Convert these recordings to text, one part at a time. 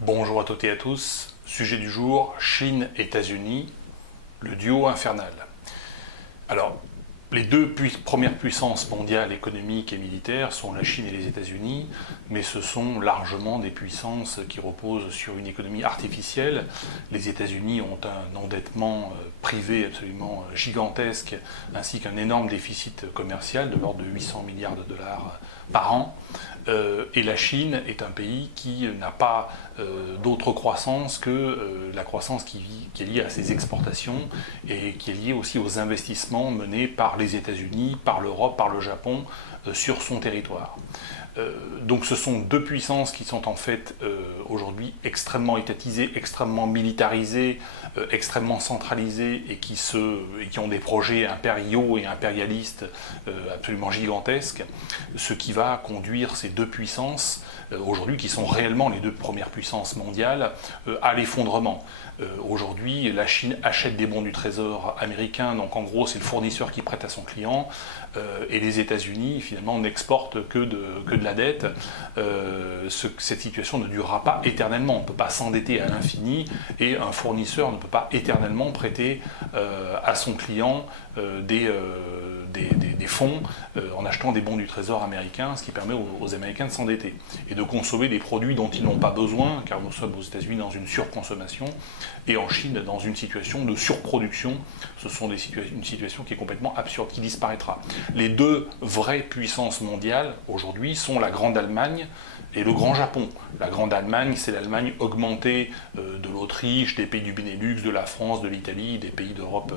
Bonjour à toutes et à tous. Sujet du jour, Chine-États-Unis, le duo infernal. Alors, les deux premières puissances mondiales économiques et militaires sont la Chine et les États-Unis, mais ce sont largement des puissances qui reposent sur une économie artificielle. Les États-Unis ont un endettement privé absolument gigantesque, ainsi qu'un énorme déficit commercial de l'ordre de 800 milliards de dollars par an. Et la Chine est un pays qui n'a pas d'autre croissance que la croissance qui est liée à ses exportations et qui est liée aussi aux investissements menés par les États-Unis, par l'Europe, par le Japon sur son territoire. Donc ce sont deux puissances qui sont en fait aujourd'hui extrêmement étatisées, extrêmement militarisées, extrêmement centralisées et qui ont des projets impériaux et impérialistes absolument gigantesques, ce qui va conduire ces deux puissances aujourd'hui, qui sont réellement les deux premières puissances mondiales, à l'effondrement. Aujourd'hui, la Chine achète des bons du trésor américain, donc en gros c'est le fournisseur qui prête à son client, et les États-Unis finalement n'exportent que de la dette. Cette situation ne durera pas éternellement. On ne peut pas s'endetter à l'infini et un fournisseur ne peut pas éternellement prêter à son client des fonds en achetant des bons du trésor américain, ce qui permet aux Américains de s'endetter et de consommer des produits dont ils n'ont pas besoin, car nous sommes aux États-Unis dans une surconsommation et en Chine dans une situation de surproduction. Ce sont une situation qui est complètement absurde, qui disparaîtra. Les deux vraies puissances mondiales aujourd'hui sont la Grande Allemagne et le Grand Japon. La Grande Allemagne, c'est l'Allemagne augmentée de l'Autriche, des pays du Benelux, de la France, de l'Italie, des pays d'Europe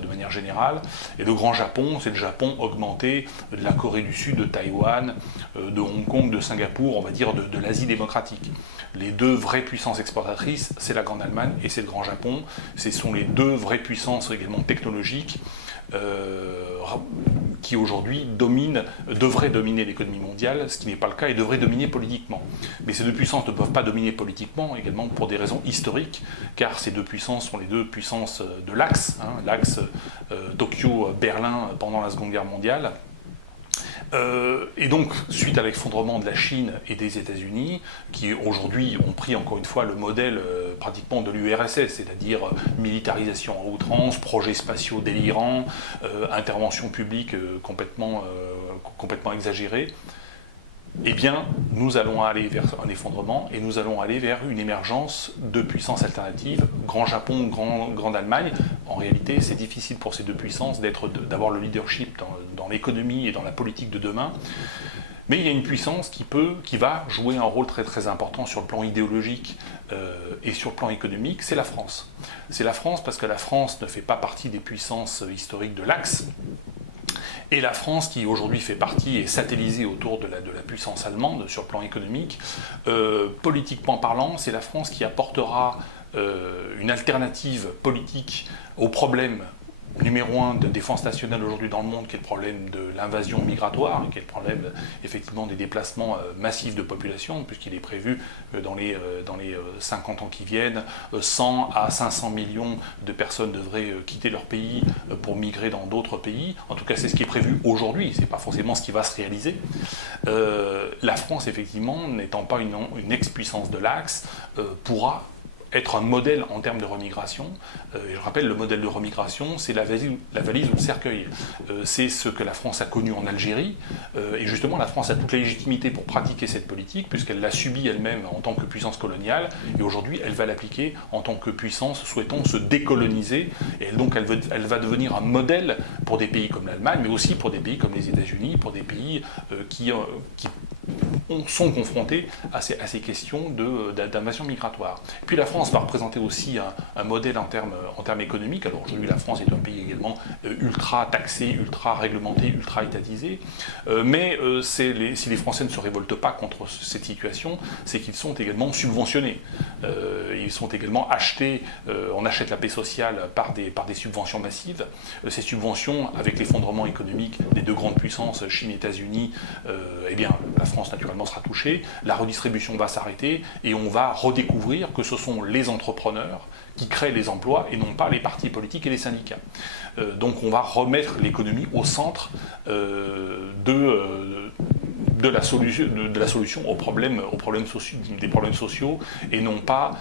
de manière générale. Et le Grand Japon, c'est le Japon augmenté de la Corée du Sud, de Taïwan, de Hong Kong, de Singapour, on va dire de l'Asie démocratique. Les deux vraies puissances exportatrices, c'est la Grande Allemagne et c'est le Grand Japon. Ce sont les deux vraies puissances également technologiques qui aujourd'hui devraient dominer l'économie mondiale, ce qui n'est pas le cas, et devraient dominer politiquement. Mais ces deux puissances ne peuvent pas dominer politiquement, également pour des raisons historiques, car ces deux puissances sont les deux puissances de l'Axe, l'axe Tokyo-Berlin pendant la Seconde Guerre mondiale. Et donc, suite à l'effondrement de la Chine et des États-Unis, qui aujourd'hui ont pris encore une fois le modèle pratiquement de l'URSS, c'est-à-dire militarisation à outrance, projets spatiaux délirants, intervention publique complètement exagérée, eh bien, nous allons aller vers un effondrement et nous allons aller vers une émergence de puissances alternatives, Grand Japon, Grande Allemagne. En réalité, c'est difficile pour ces deux puissances d'avoir le leadership dans l'économie et dans la politique de demain. Mais il y a une puissance qui va jouer un rôle très très important sur le plan idéologique et sur le plan économique, c'est la France. C'est la France parce que la France ne fait pas partie des puissances historiques de l'Axe. Et la France, qui aujourd'hui fait partie et satellisée autour de la puissance allemande sur le plan économique, politiquement parlant, c'est la France qui apportera une alternative politique au problème numéro un de défense nationale aujourd'hui dans le monde, qui est le problème de l'invasion migratoire, qui est le problème effectivement des déplacements massifs de population, puisqu'il est prévu dans les 50 ans qui viennent, 100 à 500 millions de personnes devraient quitter leur pays pour migrer dans d'autres pays. En tout cas, c'est ce qui est prévu aujourd'hui, c'est pas forcément ce qui va se réaliser. La France, effectivement, n'étant pas une ex-puissance de l'Axe, pourra être un modèle en termes de remigration. Je rappelle, le modèle de remigration, c'est la valise ou le cercueil. C'est ce que la France a connu en Algérie, et justement la France a toute la légitimité pour pratiquer cette politique, puisqu'elle l'a subie elle-même en tant que puissance coloniale, et aujourd'hui elle va l'appliquer en tant que puissance souhaitant se décoloniser, et donc elle va devenir un modèle pour des pays comme l'Allemagne, mais aussi pour des pays comme les États-Unis, pour des pays qui sont confrontés à ces questions d'invasion migratoire. Et puis la France va représenter aussi un modèle en termes économiques. Alors aujourd'hui, la France est un pays également ultra taxé, ultra réglementé, ultra étatisé. Mais si les Français ne se révoltent pas contre cette situation, c'est qu'ils sont également subventionnés. Ils sont également achetés, on achète la paix sociale par des subventions massives. Ces subventions, avec l'effondrement économique des deux grandes puissances, Chine et États-Unis, eh bien, la France naturellement sera touchée, la redistribution va s'arrêter et on va redécouvrir que ce sont les entrepreneurs qui créent les emplois et non pas les partis politiques et les syndicats. Donc on va remettre l'économie au centre de de la solution aux problèmes des problèmes sociaux, et non pas,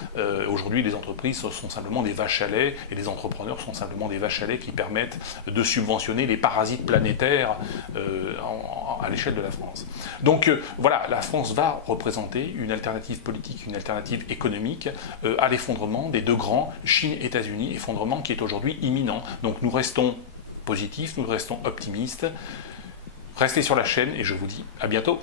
aujourd'hui les entreprises sont simplement des vaches à lait, et les entrepreneurs sont simplement des vaches à lait qui permettent de subventionner les parasites planétaires à l'échelle de la France. Donc voilà, la France va représenter une alternative politique, une alternative économique à l'effondrement des deux grands, Chine et États-Unis, effondrement qui est aujourd'hui imminent. Donc nous restons positifs, nous restons optimistes. Restez sur la chaîne et je vous dis à bientôt.